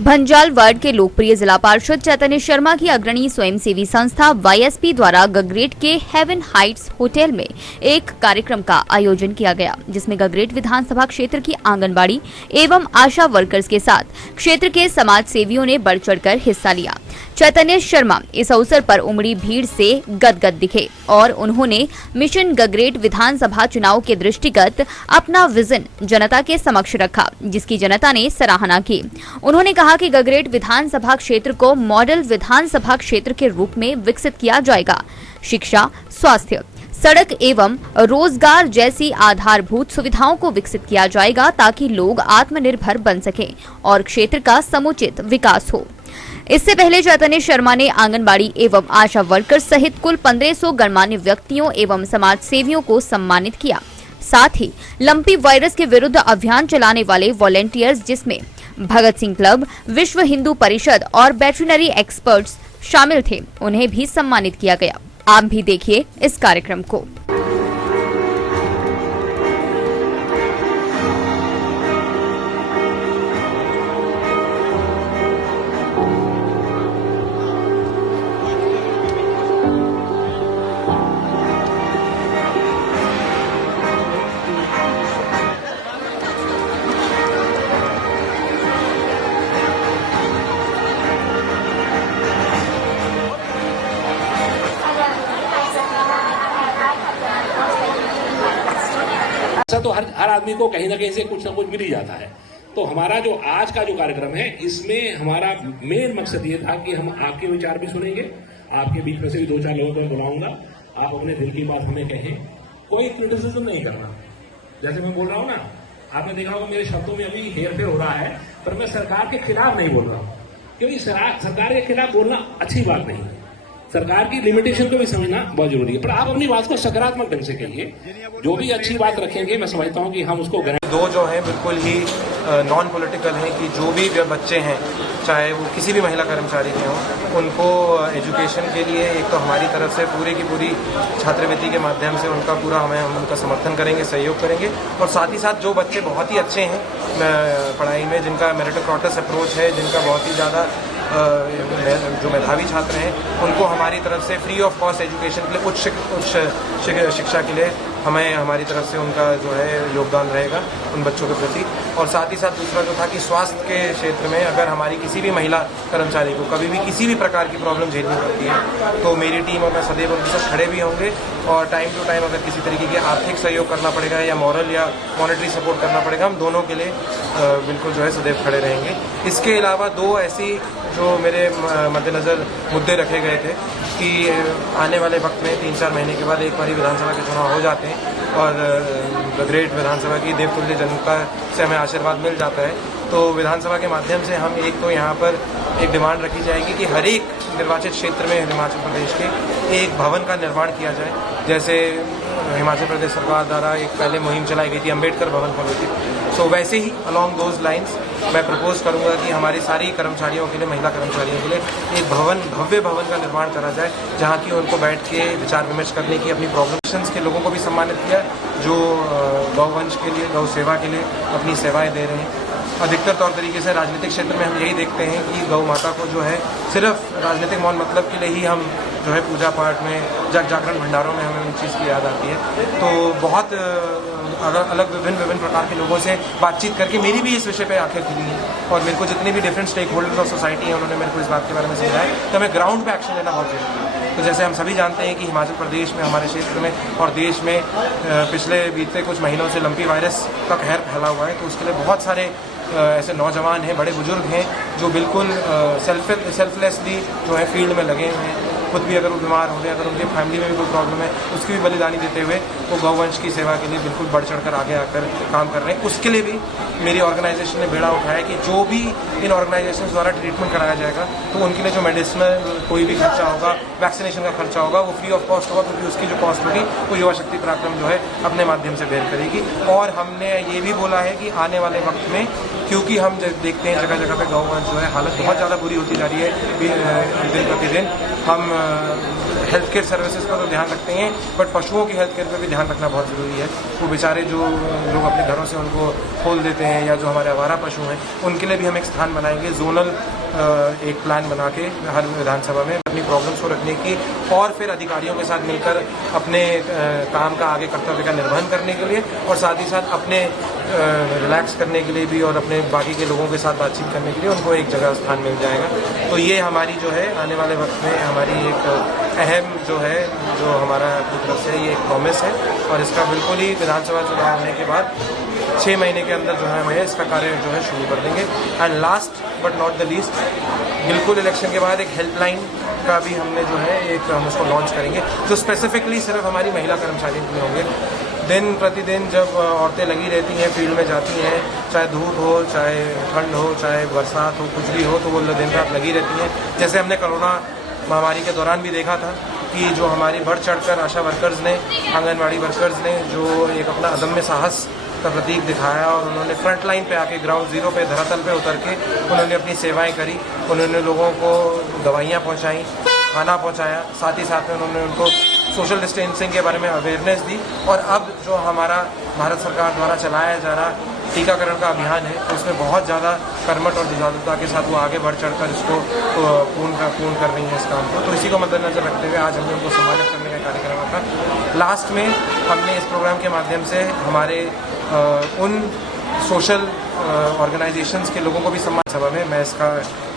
Bhanjal ward के लोकप्रिय जिला पार्षद चैतन्य शर्मा की अग्रणी स्वयंसेवी संस्था वाईएसपी द्वारा गगरेट के हेवन हाइट्स होटल में एक कार्यक्रम का आयोजन किया गया, जिसमें गगरेट विधानसभा क्षेत्र की आंगनबाड़ी एवं आशा वर्कर्स के साथ क्षेत्र के समाज सेवियों ने बढ़ चढ़कर हिस्सा लिया। चैतन्य शर्मा इस अवसर पर उमड़ी भीड़ से गदगद दिखे और उन्होंने मिशन गगरेट विधानसभा चुनाव के दृष्टिगत अपना विजन जनता के समक्ष रखा, जिसकी जनता ने सराहना की। उन्होंने कहा कि गगरेट विधानसभा क्षेत्र को मॉडल विधानसभा क्षेत्र के रूप में विकसित किया जाएगा। शिक्षा, स्वास्थ्य, सड़क एवं रोजगार जैसी आधारभूत सुविधाओं को विकसित किया जाएगा ताकि लोग आत्मनिर्भर बन सकें और क्षेत्र का समुचित विकास हो। इससे पहले चैतन्य शर्मा ने आंगनबाड़ी एवं आशा वर्कर्स सहित कुल 1500 गणमान्य व्यक्तियों एवं समाज सेवियों को सम्मानित किया। साथ ही लंपी वायरस के विरुद्ध अभियान चलाने वाले वॉलेंटियर्स, जिसमें भगत सिंह क्लब, विश्व हिंदू परिषद और वेटरिनरी एक्सपर्ट्स शामिल थे, उन्हें भी सम्मानित किया गया। आप भी देखिए इस कार्यक्रम को। तो हर आदमी को कहीं ना कहीं से कुछ ना कुछ मिल ही जाता है। तो हमारा जो आज का जो कार्यक्रम है, इसमें हमारा मेन मकसद ये था कि हम आपके विचार भी सुनेंगे, आपके बीच में से भी 2-4 लोगों को बुलाऊंगा, आप अपने दिल की बात हमें कहें। कोई क्रिटिसिज्म नहीं करना। जैसे मैं बोल रहा हूँ ना, आपने देखा होगा मेरे शब्दों में अभी हेरफेर हो रहा है, पर मैं सरकार के खिलाफ नहीं बोल रहा हूँ, क्योंकि सरकार के खिलाफ बोलना अच्छी बात नहीं है। सरकार की लिमिटेशन को भी समझना बहुत जरूरी है, पर आप अपनी बात को सकारात्मक ढंग से कहिए। जो भी अच्छी बात रखेंगे, मैं समझता हूँ कि हम उसको दो जो हैं बिल्कुल ही नॉन पॉलिटिकल हैं कि जो भी बच्चे हैं, चाहे वो किसी भी महिला कर्मचारी के हों, उनको एजुकेशन के लिए एक तो हमारी तरफ से पूरी की पूरी छात्रवृत्ति के माध्यम से उनका पूरा हम उनका समर्थन करेंगे, सहयोग करेंगे। और साथ ही साथ जो बच्चे बहुत ही अच्छे हैं पढ़ाई में, जिनका मेरिटोक्रेटिक अप्रोच है, जिनका बहुत ही ज़्यादा जो मेधावी छात्र हैं, उनको हमारी तरफ से फ्री ऑफ कॉस्ट एजुकेशन के लिए उच्च शिक्षा के लिए हमें हमारी तरफ से उनका जो है योगदान रहेगा उन बच्चों के प्रति। और साथ ही साथ दूसरा जो था कि स्वास्थ्य के क्षेत्र में अगर हमारी किसी भी महिला कर्मचारी को कभी भी किसी भी प्रकार की प्रॉब्लम झेलनी पड़ती है, तो मेरी टीम और मैं सदैव उनके साथ खड़े भी होंगे। और टाइम टू टाइम अगर किसी तरीके की आर्थिक सहयोग करना पड़ेगा या मॉरल या मॉनेटरी सपोर्ट करना पड़ेगा, हम दोनों के लिए बिल्कुल जो है सदैव खड़े रहेंगे। इसके अलावा 2 ऐसी जो मेरे मद्देनज़र मुद्दे रखे गए थे कि आने वाले वक्त में 3-4 महीने के बाद एक बार विधानसभा के चुनाव हो जाते हैं और गगरेट विधानसभा की देवतुल्य जनता से हमें आशीर्वाद मिल जाता है, तो विधानसभा के माध्यम से हम एक तो यहाँ पर एक डिमांड रखी जाएगी कि हर एक निर्वाचित क्षेत्र में हिमाचल प्रदेश के एक भवन का निर्माण किया जाए। जैसे हिमाचल प्रदेश सरकार द्वारा एक पहले मुहिम चलाई गई थी अम्बेडकर भवन को लेकर, सो वैसे ही अलॉन्ग दोज लाइन्स मैं प्रपोज करूंगा कि हमारी सारी कर्मचारियों के लिए, महिला कर्मचारियों के लिए एक भव्य भवन का निर्माण करा जाए, जहां की उनको बैठ के विचार विमर्श करने की, अपनी प्रॉब्लम्स के लोगों को भी सम्मानित किया जो गौवंश के लिए, गौ सेवा के लिए अपनी सेवाएं दे रहे हैं। अधिकतर तौर तरीके से राजनीतिक क्षेत्र में हम यही देखते हैं कि गौ माता को जो है सिर्फ राजनीतिक मौन मतलब के लिए ही हम जो है पूजा पाठ में, जागरण भंडारों में हमें उन चीज़ की याद आती है। तो बहुत अलग विभिन्न प्रकार के लोगों से बातचीत करके मेरी भी इस विषय पे आंखें खुली हैं और मेरे को जितने भी different stakeholders of society हैं, उन्होंने मेरे को इस बात के बारे में समझाया कि हमें ग्राउंड पे एक्शन लेना बहुत जरूरी है। तो जैसे हम सभी जानते हैं कि हिमाचल प्रदेश में, हमारे क्षेत्र में और देश में पिछले बीते कुछ महीनों से लंपी वायरस का कहर फैला हुआ है, तो उसके लिए बहुत सारे ऐसे नौजवान हैं, बड़े बुजुर्ग हैं जो बिल्कुल सेल्फलेसली जो है फील्ड में लगे हुए हैं। खुद भी अगर वो बीमार हो गए, अगर उनके फैमिली में भी कोई प्रॉब्लम है, उसकी भी बलिदानी देते हुए वो गौवंश की सेवा के लिए बिल्कुल बढ़ चढ़कर आगे आकर काम कर रहे हैं। उसके लिए भी मेरी ऑर्गेनाइजेशन ने बेड़ा उठाया कि जो भी इन ऑर्गेनाइजेशन द्वारा ट्रीटमेंट कराया जाएगा, तो उनके लिए जो मेडिसिनल कोई भी खर्चा होगा, वैक्सीनेशन का खर्चा होगा, वो फ्री ऑफ कॉस्ट होगा, क्योंकि उसकी जो कॉस्ट होगी वो युवा शक्ति पराक्रम जो है अपने माध्यम से बेयर करेगी। और हमने ये भी बोला है कि आने वाले वक्त में, क्योंकि हम देखते हैं जगह जगह पे गौवंश जो है हालत बहुत ज़्यादा बुरी होती जा रही है दिन प्रतिदिन, हम हेल्थ केयर सर्विसेज का तो ध्यान रखते हैं, बट पशुओं की हेल्थ केयर पर भी ध्यान रखना बहुत ज़रूरी है। वो बेचारे जो लोग अपने घरों से उनको खोल देते हैं या जो हमारे आवारा पशु हैं, उनके लिए भी हम एक स्थान बनाएंगे, जोनल एक प्लान बना के हर विधानसभा में अपनी प्रॉब्लम्स को रखने की, और फिर अधिकारियों के साथ मिलकर अपने काम का आगे कर्तव्य का निर्वहन करने के लिए, और साथ ही साथ अपने रिलैक्स करने के लिए भी, और अपने बाकी के लोगों के साथ बातचीत करने के लिए उनको एक जगह स्थान मिल जाएगा। तो ये हमारी जो है आने वाले वक्त में हमारी एक अहम जो है, जो हमारा अपनी तरफ से ये एक प्रॉमिस है, और इसका बिल्कुल ही विधानसभा चुनाव होने के बाद 6 महीने के अंदर जो है हमें इसका कार्य जो है शुरू कर देंगे। And last but not the least, बिल्कुल इलेक्शन के बाद एक हेल्पलाइन का भी हमने जो है एक हम उसको लॉन्च करेंगे, जो स्पेसिफिकली सिर्फ हमारी महिला कर्मचारियों के लिए होंगे। दिन प्रतिदिन जब औरतें लगी रहती हैं, फील्ड में जाती हैं, चाहे धूप हो, चाहे ठंड हो, चाहे बरसात हो, कुछ भी हो, तो वो दिन रात लगी रहती हैं। जैसे हमने कोरोना महामारी के दौरान भी देखा था कि जो हमारी बढ़ चढ़कर आशा वर्कर्स ने, आंगनवाड़ी वर्कर्स ने जो एक अपना अदम्य साहस का प्रतीक दिखाया, और उन्होंने फ्रंट लाइन पे आके, ग्राउंड जीरो पे, धरातल पे उतर के उन्होंने अपनी सेवाएं करी। उन्होंने लोगों को दवाइयाँ पहुँचाई, खाना पहुँचाया, साथ ही साथ में उन्होंने उनको सोशल डिस्टेंसिंग के बारे में अवेयरनेस दी। और अब जो हमारा भारत सरकार द्वारा चलाया जा रहा टीकाकरण का अभियान है, तो उसमें बहुत ज़्यादा कर्मठ और जुझारूता के साथ वो आगे बढ़ चढ़कर इसको पूर्ण कर रही हैं इस काम को। तो इसी को मद्देनजर रखते हुए आज हमने उनको सम्मानित करने का कार्यक्रम रखा। लास्ट में हमने इस प्रोग्राम के माध्यम से हमारे उन सोशल ऑर्गेनाइजेशंस के लोगों को भी सम्मान सभा में मैं इसका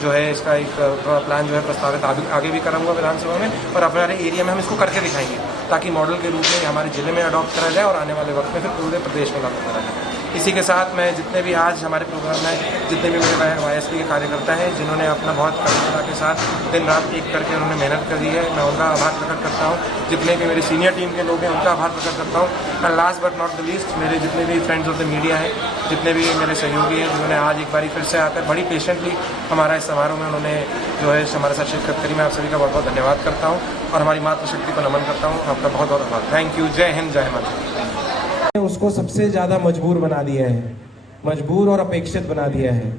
जो है इसका एक प्लान जो है प्रस्तावित आगे भी करूँगा विधानसभा में, और हमारे एरिया में हम इसको करके दिखाएंगे, ताकि मॉडल के रूप में हमारे जिले में अडॉप्ट करा जाए और आने वाले वक्त में फिर पूरे प्रदेश में लागू करा जाए। इसी के साथ मैं जितने भी आज हमारे प्रोग्राम में जितने भी मेरे YSP के कार्यकर्ता हैं, जिन्होंने अपना बहुत कठिनता के साथ दिन रात एक करके उन्होंने मेहनत करी है, मैं उनका आभार प्रकट करता हूँ। जितने भी मेरे सीनियर टीम के लोग हैं, उनका आभार प्रकट करता हूँ। And last but not the least, मेरे जितने भी फ्रेंड्स ऑफ द मीडिया हैं, जितने भी मेरे सहयोगी हैं, जिन्होंने आज एक बारी फिर से आकर बड़ी पेशेंटली हमारा इस समारोह में उन्होंने जो है हमारे साथ शिरकत करी, मैं आप सभी का बहुत बहुत धन्यवाद करता हूँ और हमारी मातृशक्ति को नमन करता हूँ। आपका बहुत बहुत आभार। Thank you. जय हिंद, जय माता। उसको सबसे ज़्यादा मजबूर बना दिया है, मजबूर और अपेक्षित बना दिया है।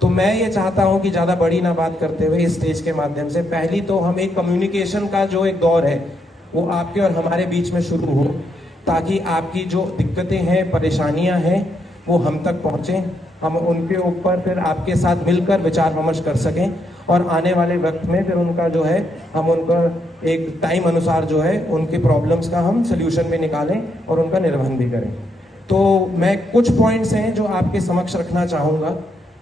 तो मैं ये चाहता हूं कि ज़्यादा बड़ी ना बात करते हुए इस स्टेज के माध्यम से पहली तो हम एक कम्युनिकेशन का जो एक दौर है वो आपके और हमारे बीच में शुरू हो, ताकि आपकी जो दिक्कतें हैं, परेशानियां हैं, वो हम तक पहुंचें, हम उनके ऊपर फिर आपके साथ मिलकर विचार विमर्श कर सकें, और आने वाले वक्त में फिर उनका जो है हम उनका एक टाइम अनुसार जो है उनकी प्रॉब्लम्स का हम सोल्यूशन भी निकालें और उनका निर्वहन भी करें। तो मैं कुछ पॉइंट्स हैं जो आपके समक्ष रखना चाहूँगा।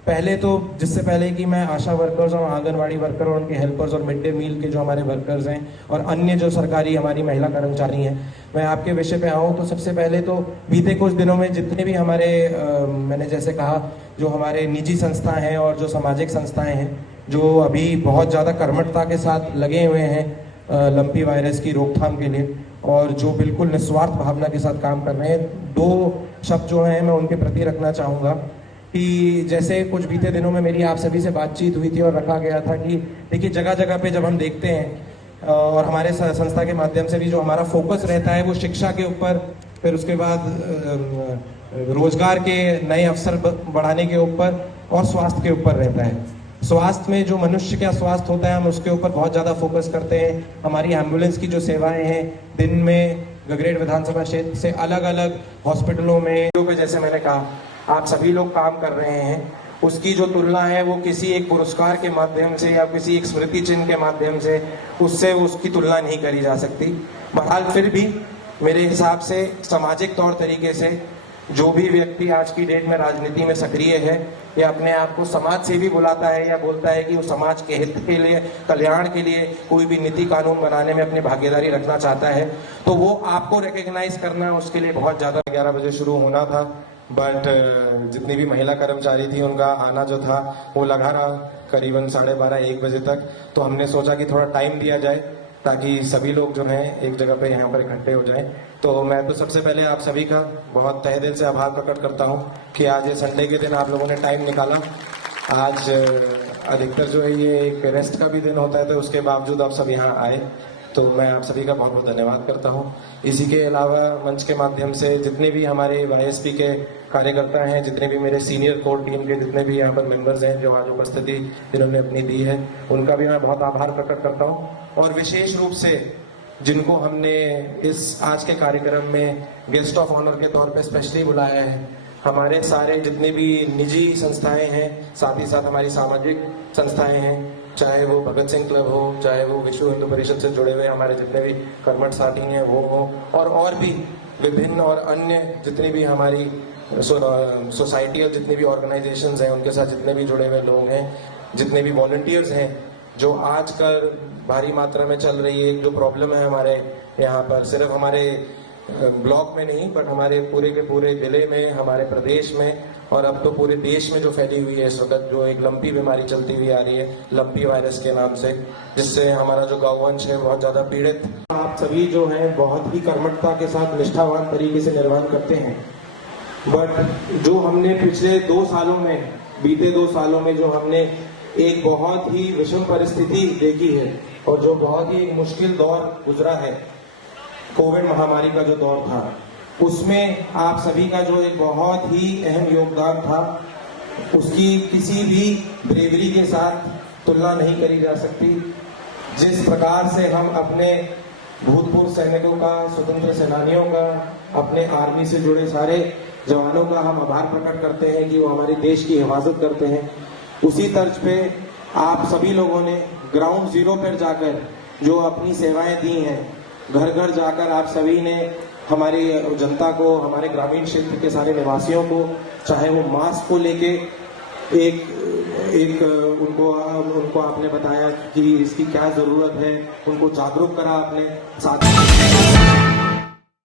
पहले तो जिससे पहले कि मैं आशा वर्कर्स और आंगनवाड़ी वर्कर और उनके हेल्पर्स और मिड डे मील के जो हमारे वर्कर्स हैं और अन्य जो सरकारी हमारी महिला कर्मचारी हैं, मैं आपके विषय पे आऊँ तो सबसे पहले तो बीते कुछ दिनों में जितने भी हमारे मैंने जैसे कहा जो हमारे निजी संस्थाएं हैं और जो सामाजिक संस्थाएं हैं जो अभी बहुत ज़्यादा कर्मठता के साथ लगे हुए हैं लंपी वायरस की रोकथाम के लिए और जो बिल्कुल निस्वार्थ भावना के साथ काम कर रहे हैं, दो शब्द जो हैं मैं उनके प्रति रखना चाहूँगा कि जैसे कुछ बीते दिनों में मेरी आप सभी से बातचीत हुई थी और रखा गया था कि देखिए जगह जगह पे जब हम देखते हैं और हमारे संस्था के माध्यम से भी जो हमारा फोकस रहता है वो शिक्षा के ऊपर, फिर उसके बाद रोजगार के नए अवसर बढ़ाने के ऊपर और स्वास्थ्य के ऊपर रहता है। स्वास्थ्य में जो मनुष्य का स्वास्थ्य होता है हम उसके ऊपर बहुत ज़्यादा फोकस करते हैं। हमारी एम्बुलेंस की जो सेवाएं हैं दिन में गगरेट विधानसभा क्षेत्र से अलग अलग हॉस्पिटलों में जैसे मैंने कहा आप सभी लोग काम कर रहे हैं, उसकी जो तुलना है वो किसी एक पुरस्कार के माध्यम से या किसी एक स्मृति चिन्ह के माध्यम से उससे उसकी तुलना नहीं करी जा सकती। बहरहाल फिर भी मेरे हिसाब से सामाजिक तौर तरीके से जो भी व्यक्ति आज की डेट में राजनीति में सक्रिय है या अपने आप को समाज सेवी बुलाता है या बोलता है कि वो समाज के हित के लिए, कल्याण के लिए कोई भी नीति कानून बनाने में अपनी भागीदारी रखना चाहता है, तो वो आपको रिकग्नाइज करना उसके लिए बहुत ज़्यादा 11 बजे शुरू होना था, बट जितनी भी महिला कर्मचारी थी उनका आना जो था वो लगा रहा करीबन 12:30-1 बजे तक। तो हमने सोचा कि थोड़ा टाइम दिया जाए ताकि सभी लोग जो हैं एक जगह पे यहाँ पर इकट्ठे हो जाएं। तो मैं तो सबसे पहले आप सभी का बहुत तहे दिल से आभार प्रकट करता हूँ कि आज ये संडे के दिन आप लोगों ने टाइम निकाला। आज अधिकतर जो है ये एक रेस्ट का भी दिन होता है, तो उसके बावजूद आप सब यहाँ आए, तो मैं आप सभी का बहुत बहुत धन्यवाद करता हूँ। इसी के अलावा मंच के माध्यम से जितने भी हमारे YSP के कार्यकर्ता हैं, जितने भी मेरे सीनियर कोर टीम के जितने भी यहाँ पर मेंबर्स हैं जो आज उपस्थिति जिन्होंने अपनी दी है, उनका भी मैं बहुत आभार प्रकट करता हूँ। और विशेष रूप से जिनको हमने इस आज के कार्यक्रम में गेस्ट ऑफ ऑनर के तौर पे स्पेशली बुलाया है। हमारे सारे जितने भी निजी संस्थाएं हैं, साथ ही साथ हमारी सामाजिक संस्थाएं हैं, चाहे वो भगत सिंह क्लब हो, चाहे वो विश्व हिंदू परिषद से जुड़े हुए हमारे जितने भी कर्मठ साथी हैं वो हो, और भी विभिन्न और अन्य जितनी भी हमारी सोसाइटी और जितनी भी ऑर्गेनाइजेशंस हैं, उनके साथ जितने भी जुड़े हुए लोग हैं, जितने भी वॉलंटियर्स हैं, जो आजकल भारी मात्रा में चल रही है जो प्रॉब्लम है हमारे यहाँ पर, सिर्फ हमारे ब्लॉक में नहीं बट हमारे पूरे के पूरे जिले में, हमारे प्रदेश में और अब तो पूरे देश में जो फैली हुई है इस वक्त, जो एक लंपी बीमारी चलती हुई आ रही है, लंपी वायरस के नाम से, जिससे हमारा जो गौवंश है बहुत ज्यादा पीड़ित। आप सभी जो हैं बहुत ही कर्मठता के साथ निष्ठावान तरीके से निर्वहन करते हैं, बट जो हमने पिछले 2 सालों में, बीते 2 सालों में जो हमने एक बहुत ही विषम परिस्थिति देखी है और जो बहुत ही मुश्किल दौर गुजरा है, कोविड महामारी का जो दौर था, उसमें आप सभी का जो एक बहुत ही अहम योगदान था, उसकी किसी भी ब्रेवरी के साथ तुलना नहीं करी जा सकती। जिस प्रकार से हम अपने भूतपूर्व सैनिकों का, स्वतंत्र सेनानियों का, अपने आर्मी से जुड़े सारे जवानों का हम आभार प्रकट करते हैं कि वो हमारे देश की हिफाजत करते हैं, उसी तर्ज पे आप सभी लोगों ने ग्राउंड जीरो पर जाकर जो अपनी सेवाएं दी हैं, घर घर जाकर आप सभी ने हमारी जनता को, हमारे ग्रामीण क्षेत्र के सारे निवासियों को, चाहे वो मास्क को लेके एक उनको आपने बताया कि इसकी क्या जरूरत है, उनको जागरूक करा आपने, साथ